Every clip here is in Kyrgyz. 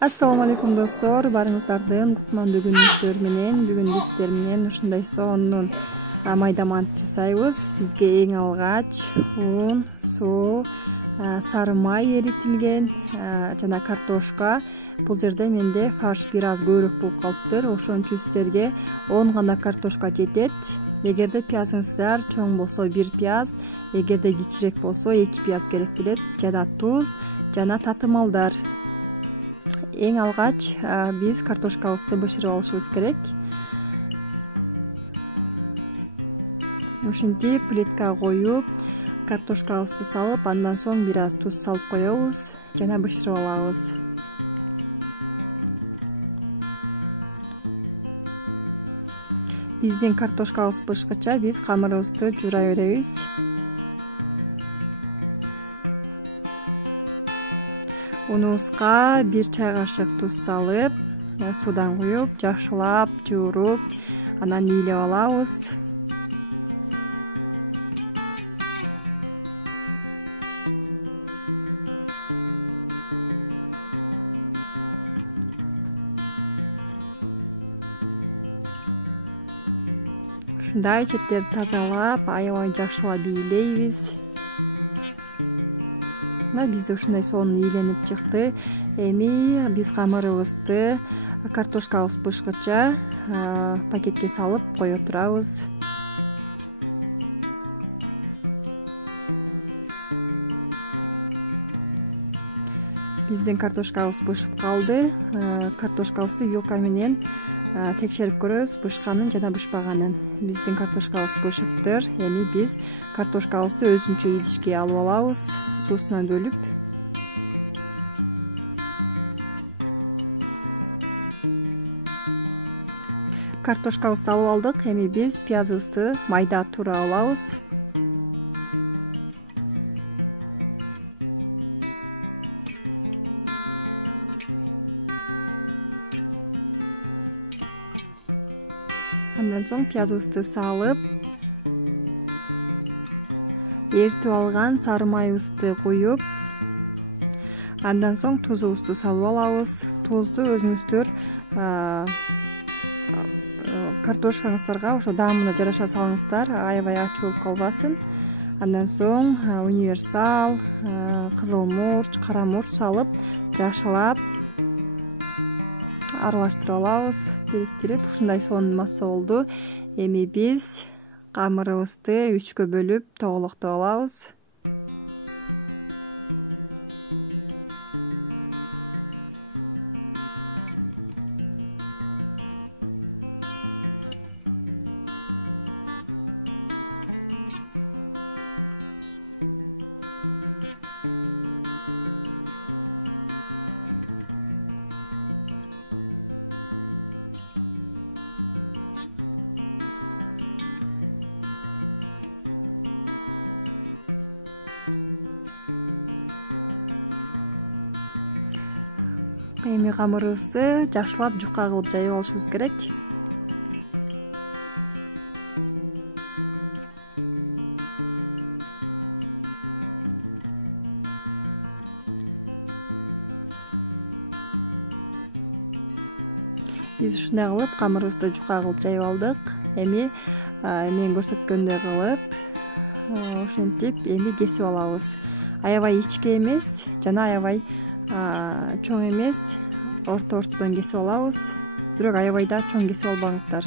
Assalomu alaykum do'stlar, baringizlardan kutmandagi günlükler menен, бүгүн sizler менен ушундай сонун майда мант жасайбыз. Бизге эң алгач un, суу, сары май эритилген жана картошка. Бул жерде менде фарш бир аз көбүрөөк болуп калыптыр. Ошон үчүн сиздерге 10 гана картошка жетет. Эгерде пиязыңыздар чоң болсо 1 пияз, эгерде кичирээк болсо 2 пияз керек келет. Жана туз, жана татымалдар. Эң алгач биз картошкабызды бышырып алышыбыз керек. Ушинтип плиткага коюп, картошкабызды салып, андан соң бир аз туз салып коебуз жана бышырып алабыз. Биздин картошкабыз бышкыча биз камырыбызды жуура беребиз. Бир чай кашык туз салып, суудан куюп, жакшылап жууруп, анан ийилеп алабыз. Ушундай четтерди тазалап, аябай жакшылап ийилейбиз. Бизде ушундай сонун ийиленип чыкты. Эми биз камырыбызды картошкабыз бышкыча пакетке салып коюп турабыз. Биздин картошкабыз бышып калды. Картошкабызды вилка менен текшерип көрөбүз, бышканын жана бышпаганын. Биздин картошкабыз бышыптыр. Эми биз картошкабызды өзүнчө идишке алып алабыз, суусунан бөлүп. Картошкабызды алып алдык. Эми биз пиязыбызды майда тура алабыз. Андан соң пиязыбызды салып, эритип алган сары майыбызды коюп, андан соң тузубузду салып алабыз. Тузду өзүңүздөр картошкаңыздарга ошо даамына жараша салыңыздар, аябай ачуу болуп калбасын. Андан соң универсал, кызыл мурч, кара мурч салып, жакшылап аралаштырып алабыз. Бириктирип ушундай сонун масса болду. Эми биз камырыбызды 3кө бөлүп тоголоктоп алабыз. Камырыбызды жакшылап жука кылып жайып алышыбыз керек. Биз ушундай кылып камырыбызды жука кылып жайып алдык. Эми мен көрсөткөндөй кылып ушинтип эми кесип алабыз. Аябай ичке эмес жана аябай чоң эмес, ортодон кесип алабыз. Бирок аябай да чоң кесип албаңыздар.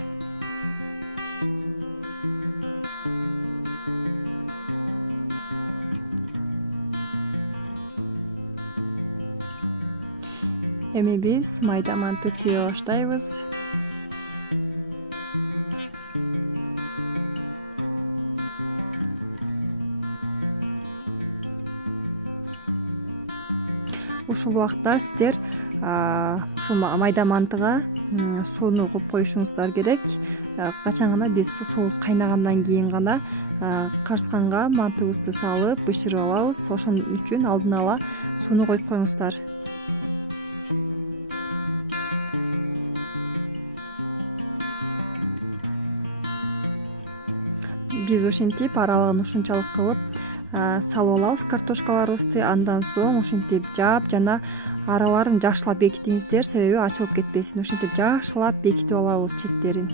Эми биз майда мантты түйө баштайбыз. Ушул убакта сиздер ушул майда мантыга сууну куюп коюшуңуздар керек. Качан гана биз суубуз кайнагандан кийин гана карсканга мантыбызды салып бышырып алабыз. Ошон үчүн алдын ала сууну коюп коюңуздар. Биз ошентип аралыгын ушунчалык кылып салып алабыз картошкаларыбызды. Андан соң ушинтип жаап жана араларын жакшылап бекитиңиздер, себеби ачылып кетпесин. Ошентип жакшылап бекитип алабыз четтерин.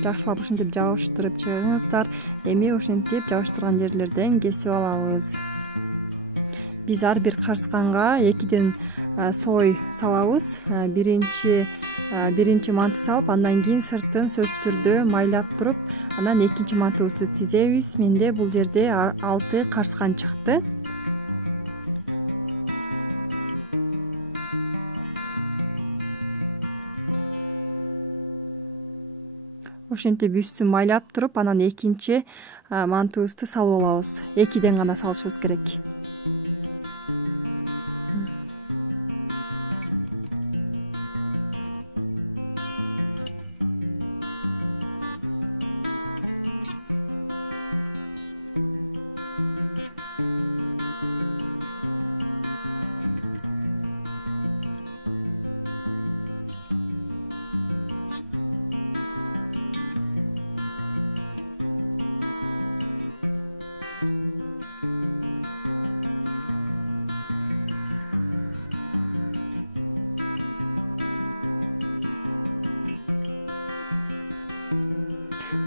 Жакшылап ушинтип жабыштырып чыгыңыздар. Эми ушинтип жабыштырган жерлерден кесип алабыз. Биз ар бир карсканга 2ден слой салабыз. Биринчи манты салып, андан кийин сыртын сөзсүз түрдө майлап туруп, анан экинчи мантыбызды тизебиз. Менде бул жерде 6 карскан чыкты. Ошентип үстүн майлап туруп, анан экинчи мантыбызды салып алабыз. 2ден гана салышыбыз керек.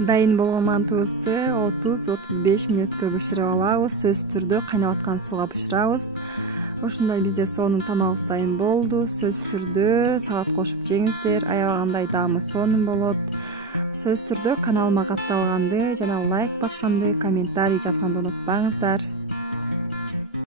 Дайын болгон мантыбызды 30-35 мүнөткө бышырып алабыз. Сөзсүз түрдө кайнап аткан сууга бышырабыз. Ушундай бизде сонун тамагыбыз дайын болду. Сөзсүз түрдө салат кошуп жеңиңиздер. Аябагандай даамы сонун болот. Сөзсүз түрдө каналыма катталганды жана лайк басканды, комментарий жазганды унутпаңыздар.